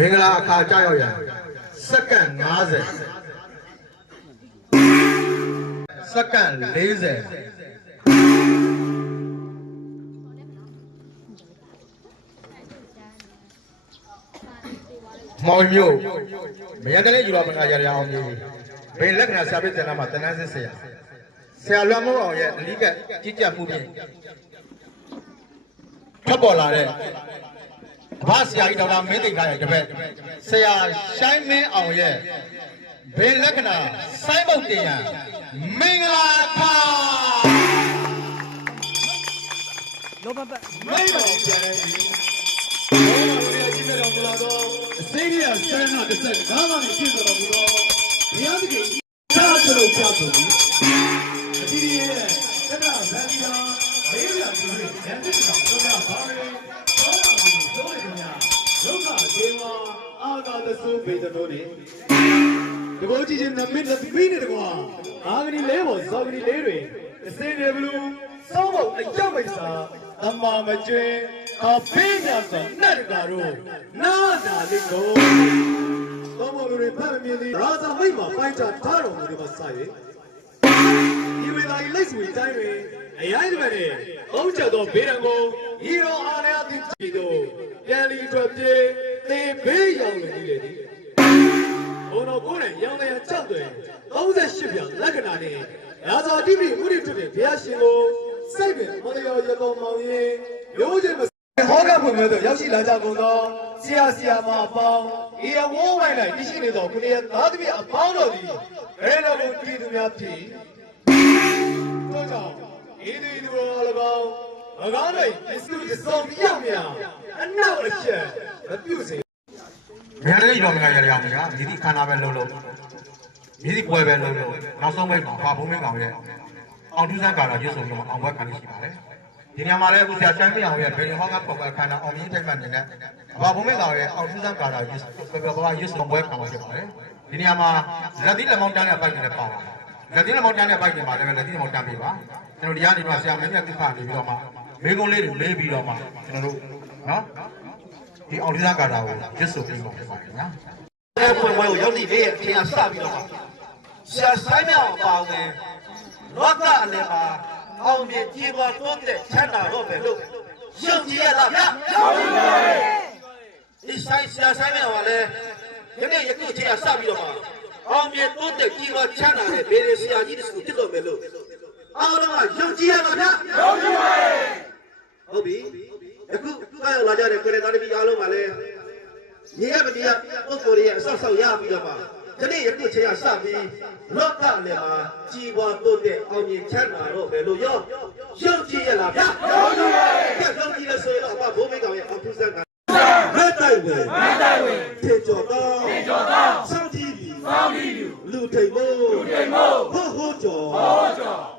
မင်္ဂလာအခါကြောက်ရစက္ကန့်50စက္ကန့်40မောင်မျိုးမရတဲ့ယူလာပနာရရအောင်ကြီးဘယ်လက္ခဏာစာပေတင်လာမှာတန်းတန်းစစ်ဆရာလွမ်းမိုးအောင်ရဲ့အလိကကြီးကြပ်မှုဖြင့်ထပ်ပေါ်လာတဲ့ဘာဆရာကြီးတော်တော်မင်းသိခါရဲ့တပည့်ဆရာရှိုင်းမင်းအောင်ရဲ့ဘယ်လက္ခဏာစိုင်းပုတ်တင်ရမင်္ဂလာခါလောဘပတ်မိတ်တော်ပြန်နေပြီဘောတော်ရဲ့ကြီးတော်မူလာတော့အစိမ်းရဆန္ဒတစ်ဆက်ငါးပါးနဲ့ပြည့်စုံတော်မူတော့ဘုရားသခင်သာကျလို့ပြဆိုပြီးအဒီရဲ့တက္ကဗန်ဒီယာမေးရသူတွေဉာဏ်သစ်တော်ပြောတာပါပဲလောကဒေဝအာဂါတသုဘေဒနိုနေတဘောကြည့်ချင်းနမစ်လက်ပြီးနေတကွာအာဂနီလဲပေါ်ဇောဂနီလဲတွေအစင်းတွေဘလူးစောင်းဖို့အကြမိတ်စာအမာမကျွင်းအဖေးညာဆိုနတ်တကာတို့နာသာလေးကိုသောမလူတွေဖတ်မြင်သည်ရာဇမိတ်မှာပိုက်ချထားတော်မူတယ်မှာစရဲ့ဒီဝေလာကြီးလက်စွေတိုင်းတွင်အရိုင်းတွေနဲ့အုံးချက်သောဘေးရန်ကိုဤတော်အာရယတိပြည်သို့ပြန်လီထွက်ပြေးသေဘေးရောက်နေလေသည်ဘုံတော်ကိုယ်နဲ့ရောင်လျာကြောက်တယ်38ပြလက္ခဏာနဲ့ရာဇာတိပိဥရိထွတ်တဲ့ဘုရားရှင်ကိုစိတ်ပင်မတော်ရတော်မောင်ရင်မျိုးချင်းမဟောကဖွင့်မဲ့တော့ရောက်ရှိလာကြကုန်သောဆရာမအပေါင်းဤအဝိုးဝိုင်း၌တရှိနေသောခုနှစ်သားသမီးအပေါင်းတို့သည်ဘယ်တော်ကိုတည်သူများဖြစ်တို့ကြောင့်ဤသူတို့၎င်း၎င်းတို့အစုစုံမြောက်များအနောက်အချက်မပြုစေမြတ်တဲ့ရောမကရရအောင်ဗျာဒီခန္ဓာပဲလုံးလုံးဒီပွဲပဲလုံးလုံးနောက်ဆုံးပဲကောင်ဘာဘုံမင်းကောင်ရဲ့အောင်ထူးစမ်းကာလာရွတ်ဆိုပြီးအောင်ဘွက်ခံလို့ရှိပါတယ်ဒီညမှာလည်းအခုဆရာချမ်းမြေအောင်ရဲ့ဘယ်ဟောကပုံကခန္ဓာအောင်မြင်ထိုက်မှနေတဲ့ဘာဘုံမင်းကောင်ရဲ့အောင်ထူးစမ်းကာလာရွတ်ရွတ်ဆိုဘွက်ခံမှာဖြစ်ပါတယ်ဒီညမှာလက်သီးလက်မောင်းတန်းတဲ့အပိုက်တွေပါပါတယ်လက်သီးလက်မောင်းတန်းတဲ့အပိုက်တွေမှာလည်းလက်သီးလက်မောင်းတန်းပေးပါကျွန်တော်ဒီကနေတော့ဆရာမင်းမြတ်တိခါနေပြီးတော့မှမေကုန်းလေးတွေလေးပြီးတော့မှကျွန်တော်တို့နော်ဒီအောင်ထူးစမ်းကာလာကိုရွတ်ဆိုပြီးပါဖြစ်ပါတယ်နော်အဲ့ဖွင့်ပွဲကိုရောက်နေလေအထင်အစပြီးတော့ဆရာဆိုင်မြောင်ပါဝင်လောကအလယ်မှာအောင်မြင်ကြီးပွားတိုးတက်ချမ်းသာတော့ပဲလို့ယုံကြည်ရလားဗျာယုံကြည်ပါရဲ့ဒီဆိုင်ဆရာဆိုင်မြောင်ကလည်းယနေ့ယခုအချိန်အစပြီးတော့အောင်မြင်တိုးတက်ကြီးပွားချမ်းသာတဲ့ဘေးရဆရာကြီးတို့ဖြစ်တော့မယ်လို့အားလုံးကယုံကြည်ရပါဗျာယုံကြည်ပါရဲ့ဟုတ်ပြီအခုကားရောက်လာကြတဲ့ကိုယ်နဲ့တာတိအားလုံးကလည်းညီရမတရားပုဂ္ဂိုလ်ရဲ့အဆောက်အအုံရပြီးတော့ဒီနေ့ယခုချိန်ကစပြီးလောကလည်းမှာကြီးပွားတိုးတက်အောင်မြင်ချမ်းသာတော့မယ်လို့ယုံကြည်ရလားဗျာယုံကြည်ပါရဲ့ယုံကြည်လို့ဆိုရင်တော့အဘဘိုးမင်းကောင်ရဲ့အောင်ထူးစမ်းကမတိုက်ဝင်ထေကျော်တော့စောင့်ကြည့်ပြီလူထိန်မို့ဟိုကျော်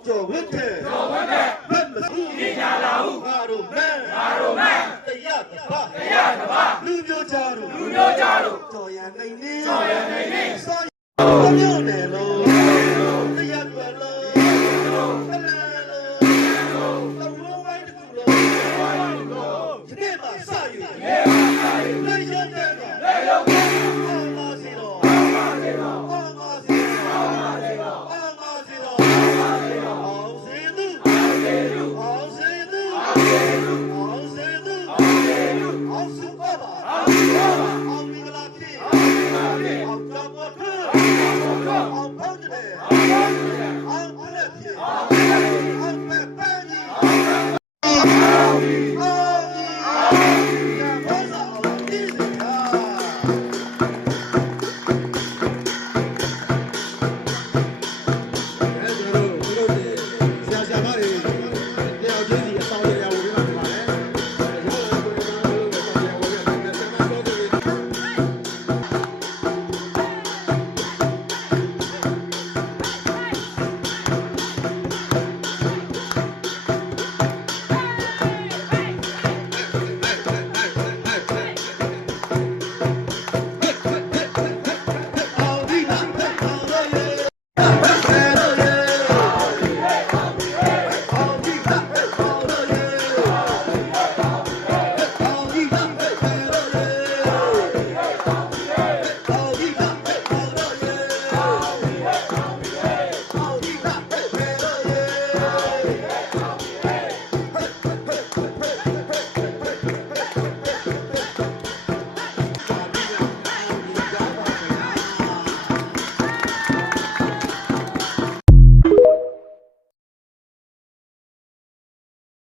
ကျော်ဝတ်တဲ့ဘက်မရှိညာလာဟုငါတို့မဲတရားတပါလူမျိုးကြတို့ကျော်ရန်နိုင်နေစောမျိုးနယ်လုံးတရားကွယ်လုံးခဏလုံးလုံးဝိုင်းတကူလုံးဒီနေ့မှစယူလက်ရုံးတဲ့